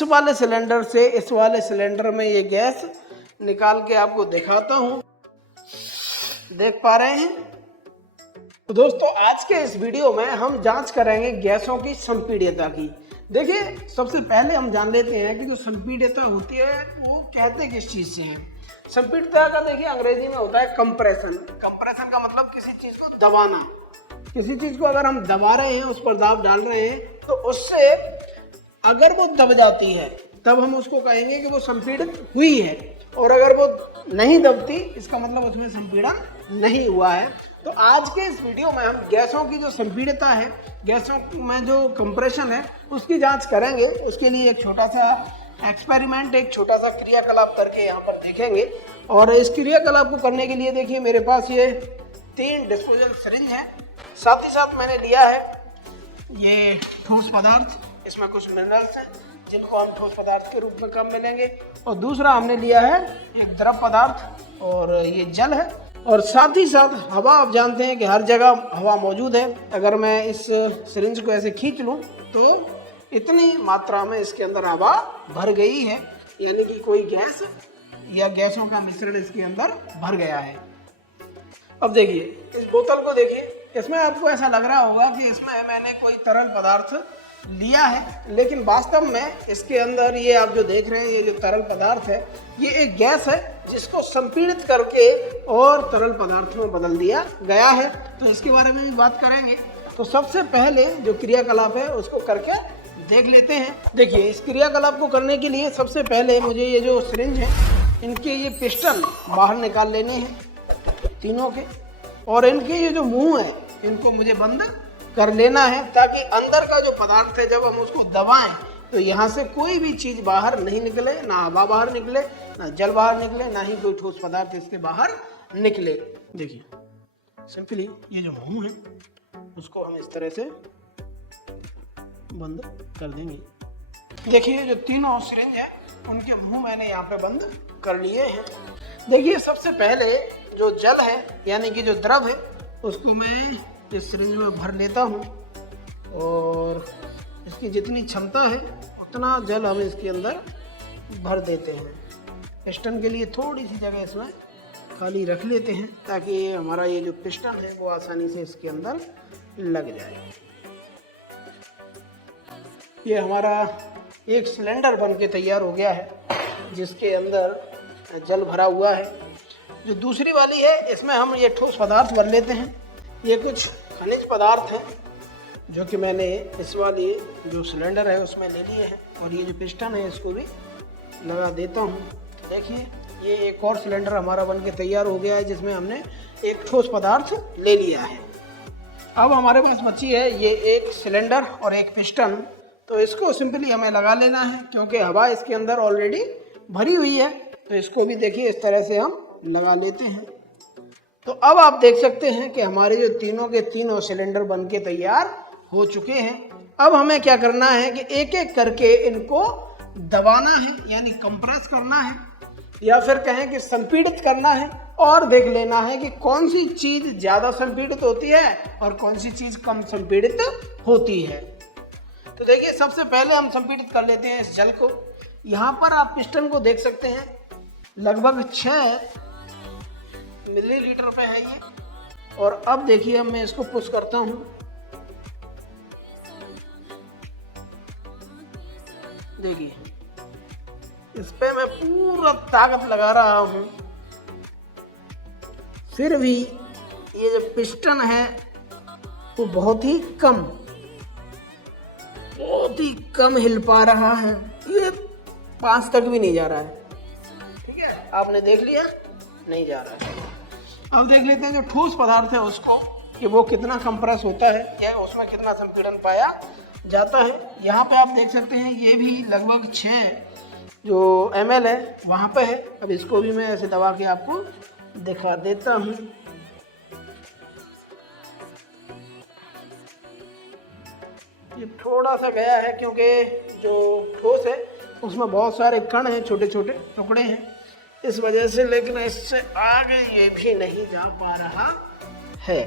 इस वाले सिलेंडर से इस वाले सिलेंडर में ये गैस निकाल के आपको दिखाता हूँ। देख पा रहे हैं? तो दोस्तों आज के इस वीडियो में हम जांच करेंगे गैसों की संपीड्यता की। देखिए सबसे पहले हम जान लेते हैं कि जो संपीड्यता होती है वो कहते किस चीज से है। संपीड्यता का देखिए अंग्रेजी में होता है कंप्रेशन। कंप्रेशन का मतलब किसी चीज को दबाना। किसी चीज को अगर हम दबा रहे हैं, उस पर दाब डाल रहे हैं, तो उससे अगर वो दब जाती है तब हम उसको कहेंगे कि वो संपीड़ित हुई है, और अगर वो नहीं दबती इसका मतलब उसमें संपीड़न नहीं हुआ है। तो आज के इस वीडियो में हम गैसों की जो संपीड्यता है, गैसों में जो कंप्रेशन है, उसकी जांच करेंगे। उसके लिए एक छोटा सा एक्सपेरिमेंट, एक छोटा सा क्रियाकलाप करके यहाँ पर देखेंगे। और इस क्रियाकलाप को करने के लिए देखिए मेरे पास ये 3 डिस्पोजल सिरिंज है। साथ ही साथ मैंने लिया है ये ठोस पदार्थ, इसमें कुछ मिनरल्स हैं जिनको हम ठोस पदार्थ के रूप में कम मिलेंगे। और दूसरा हमने लिया है एक द्रव पदार्थ और ये जल है। और साथ ही साथ हवा, आप जानते हैं कि हर जगह हवा मौजूद है। अगर मैं इस सिरिंज को ऐसे खींच लूँ तो इतनी मात्रा में इसके अंदर हवा भर गई है, यानी कि कोई गैस या गैसों का मिश्रण इसके अंदर भर गया है। अब देखिए इस बोतल को देखिए, इसमें आपको ऐसा लग रहा होगा कि इसमें मैंने कोई तरल पदार्थ लिया है, लेकिन वास्तव में इसके अंदर ये आप जो देख रहे हैं ये जो तरल पदार्थ है ये एक गैस है जिसको संपीड़ित करके और तरल पदार्थों में बदल दिया गया है। तो इसके बारे में भी बात करेंगे। तो सबसे पहले जो क्रियाकलाप है उसको करके देख लेते हैं। देखिए इस क्रियाकलाप को करने के लिए सबसे पहले मुझे ये जो सिरिंज है इनके ये पिस्टन बाहर निकाल लेने हैं तीनों के, और इनके ये जो मुंह है इनको मुझे बंद कर लेना है, ताकि अंदर का जो पदार्थ है जब हम उसको दबाएं तो यहाँ से कोई भी चीज़ बाहर नहीं निकले, ना हवा बाहर निकले, ना जल बाहर निकले, ना ही कोई ठोस पदार्थ इसके बाहर निकले। देखिए सिंपली ये जो मुंह है उसको हम इस तरह से बंद कर देंगे। देखिए जो तीनों सिरिंज है उनके मुंह मैंने यहाँ पे बंद कर लिए हैं। देखिए सबसे पहले जो जल है यानी कि जो द्रव है उसको मैं इस सिरिंज में भर लेता हूँ, और इसकी जितनी क्षमता है उतना जल हम इसके अंदर भर देते हैं। पिस्टन के लिए थोड़ी सी जगह इसमें खाली रख लेते हैं ताकि हमारा ये जो पिस्टन है वो आसानी से इसके अंदर लग जाए। ये हमारा एक सिलेंडर बन के तैयार हो गया है जिसके अंदर जल भरा हुआ है। जो दूसरी वाली है इसमें हम ये ठोस पदार्थ भर लेते हैं। ये कुछ खनिज पदार्थ हैं जो कि मैंने इस वाली जो सिलेंडर है उसमें ले लिए हैं, और ये जो पिस्टन है इसको भी लगा देता हूँ। देखिए ये एक और सिलेंडर हमारा बन के तैयार हो गया है जिसमें हमने एक ठोस पदार्थ ले लिया है। अब हमारे पास बची है ये एक सिलेंडर और एक पिस्टन। तो इसको सिंपली हमें लगा लेना है क्योंकि हवा इसके अंदर ऑलरेडी भरी हुई है। तो इसको भी देखिए इस तरह से हम लगा लेते हैं। तो अब आप देख सकते हैं कि हमारे जो तीनों के तीनों सिलेंडर बन के तैयार हो चुके हैं। अब हमें क्या करना है कि एक एक करके इनको दबाना है, यानी कंप्रेस करना है, या फिर कहें कि संपीड़ित करना है, और देख लेना है कि कौन सी चीज़ ज़्यादा संपीड़ित होती है और कौन सी चीज़ कम संपीड़ित होती है। तो देखिए सबसे पहले हम संपीड़ित कर लेते हैं इस जल को। यहाँ पर आप पिस्टन को देख सकते हैं, लगभग 6 मिलीलीटर पे है ये। और अब देखिए अब मैं इसको पुश करता हूँ। देखिए इस पे मैं पूरा ताकत लगा रहा हूँ, फिर भी ये जो पिस्टन है वो बहुत ही कम हिल पा रहा है। ये 5 तक भी नहीं जा रहा है। ठीक है, आपने देख लिया, नहीं जा रहा है। अब देख लेते हैं जो ठोस पदार्थ है उसको कि वो कितना कंप्रेस होता है या उसमें कितना संपीड़न पाया जाता है। यहाँ पे आप देख सकते हैं ये भी लगभग 6 जो ml है वहाँ पे है। अब इसको भी मैं ऐसे दबा के आपको दिखा देता हूँ। ये थोड़ा सा गया है क्योंकि जो ठोस है उसमें बहुत सारे कण हैं, छोटे छोटे टुकड़े हैं, इस वजह से, लेकिन इससे आगे ये भी नहीं जा पा रहा है।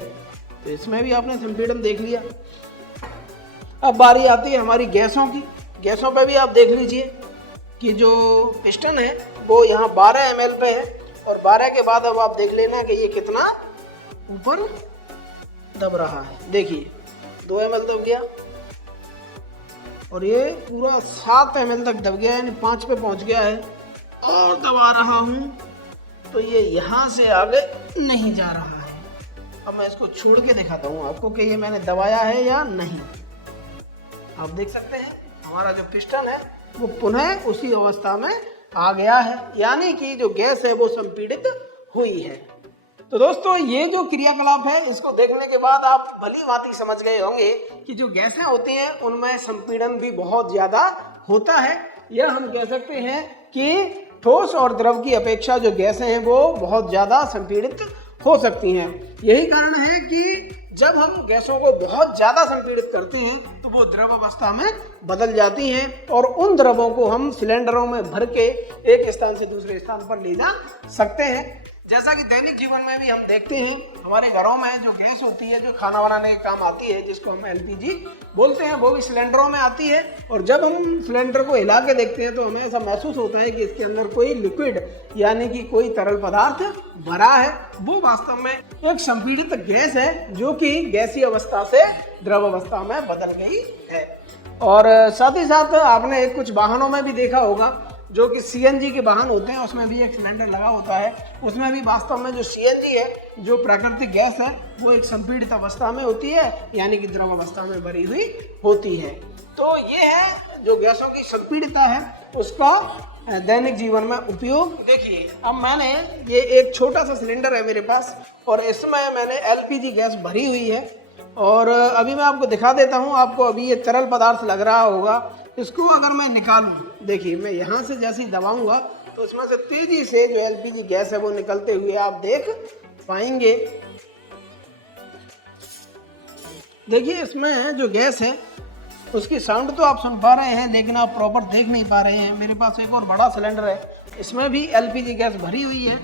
तो इसमें भी आपने संपीड़न देख लिया। अब बारी आती है हमारी गैसों की। गैसों पे भी आप देख लीजिए कि जो पिस्टन है वो यहाँ 12 ml पे है, और 12 के बाद अब आप देख लेना कि ये कितना ऊपर दब रहा है। देखिए 2 ml दब गया और ये पूरा 7 ml तक दब गया, यानी 5 पे पहुंच गया है। और दबा रहा हूँ तो ये यहाँ से आगे नहीं जा रहा है। अब मैं इसको छोड़ के दिखाता हूँ आपको कि ये मैंने दबाया है या नहीं। आप देख सकते हैं हमारा जो पिस्टन है वो पुनः उसी अवस्था में आ गया है, यानी कि जो गैस है वो संपीड़ित हुई है। तो दोस्तों ये जो क्रियाकलाप है इसको देखने के बाद आप भली भांति समझ गए होंगे कि जो गैसें होती हैं उनमें संपीड़न भी बहुत ज्यादा होता है। यह हम कह सकते हैं कि ठोस और द्रव की अपेक्षा जो गैसें हैं वो बहुत ज्यादा संपीड़ित हो सकती हैं। यही कारण है कि जब हम गैसों को बहुत ज्यादा संपीड़ित करते हैं तो वो द्रव अवस्था में बदल जाती हैं, और उन द्रवों को हम सिलेंडरों में भर के एक स्थान से दूसरे स्थान पर ले जा सकते हैं। जैसा कि दैनिक जीवन में भी हम देखते हैं हमारे घरों में जो गैस होती है जो खाना बनाने के काम आती है, जिसको हम एलपीजी बोलते हैं, वो भी सिलेंडरों में आती है। और जब हम सिलेंडर को हिला के देखते हैं तो हमें ऐसा महसूस होता है कि इसके अंदर कोई लिक्विड यानी कि कोई तरल पदार्थ भरा है। वो वास्तव में एक संपीड़ित गैस है जो कि गैसीय अवस्था से द्रव अवस्था में बदल गई है। और साथ ही साथ आपने कुछ वाहनों में भी देखा होगा जो कि सीएनजी के वाहन होते हैं, उसमें भी एक सिलेंडर लगा होता है। उसमें भी वास्तव में जो सीएनजी है जो प्राकृतिक गैस है वो एक संपीड़ित अवस्था में होती है, यानी कि द्रव अवस्था में भरी हुई होती है। तो ये है जो गैसों की संपीड़ितता है उसका दैनिक जीवन में उपयोग। देखिए अब मैंने ये एक छोटा सा सिलेंडर है मेरे पास और इसमें मैंने एलपीजी गैस भरी हुई है, और अभी मैं आपको दिखा देता हूँ। आपको अभी ये तरल पदार्थ लग रहा होगा, इसको अगर मैं निकालूं, देखिए मैं यहाँ से जैसे ही दबाऊंगा तो इसमें से तेजी से जो एलपीजी गैस है वो निकलते हुए आप देख पाएंगे। देखिए इसमें जो गैस है उसकी साउंड तो आप सुन पा रहे हैं, लेकिन आप प्रॉपर देख नहीं पा रहे हैं। मेरे पास एक और बड़ा सिलेंडर है, इसमें भी एलपीजी गैस भरी हुई है।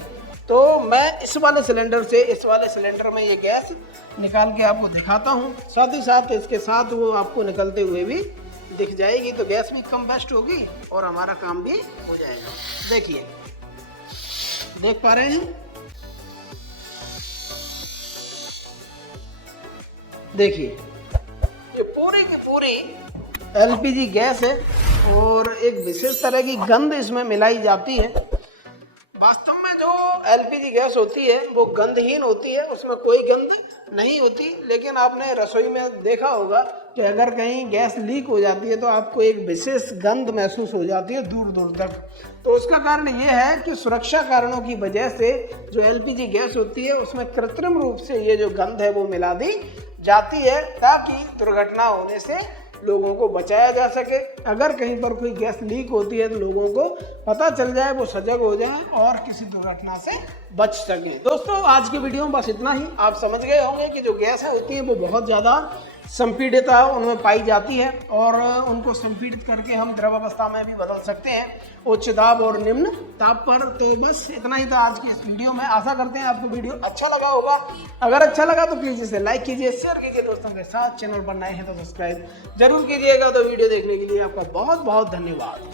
तो मैं इस वाले सिलेंडर में ये गैस निकाल के आपको दिखाता हूँ, साथ ही साथ इसके साथ वो आपको निकलते हुए भी दिख जाएगी। तो गैस भी कम वेस्ट होगी और हमारा काम भी हो जाएगा। देखिए देख पा रहे हैं, देखिए ये पूरी की पूरी एलपीजी गैस है और एक विशेष तरह की गंध इसमें मिलाई जाती है। वास्तव में जो एलपीजी गैस होती है वो गंधहीन होती है, उसमें कोई गंध नहीं होती। लेकिन आपने रसोई में देखा होगा कि अगर कहीं गैस लीक हो जाती है तो आपको एक विशेष गंध महसूस हो जाती है दूर दूर तक। तो उसका कारण ये है कि सुरक्षा कारणों की वजह से जो एलपीजी गैस होती है उसमें कृत्रिम रूप से ये जो गंध है वो मिला दी जाती है, ताकि दुर्घटना होने से लोगों को बचाया जा सके। अगर कहीं पर कोई गैस लीक होती है तो लोगों को पता चल जाए, वो सजग हो जाए और किसी दुर्घटना से बच सके। दोस्तों आज की वीडियो में बस इतना ही। आप समझ गए होंगे कि जो गैस होती है वो बहुत ज़्यादा संपीड़ितता उनमें पाई जाती है, और उनको संपीड़ित करके हम द्रव अवस्था में भी बदल सकते हैं, उच्च दाब और निम्न ताप पर। तो बस इतना ही था आज की इस वीडियो में। आशा करते हैं आपको वीडियो अच्छा लगा होगा। अगर अच्छा लगा तो प्लीज़ इसे लाइक कीजिए, शेयर कीजिए दोस्तों के साथ। चैनल पर नए हैं तो सब्सक्राइब जरूर कीजिएगा। तो वीडियो देखने के लिए आपका बहुत बहुत धन्यवाद।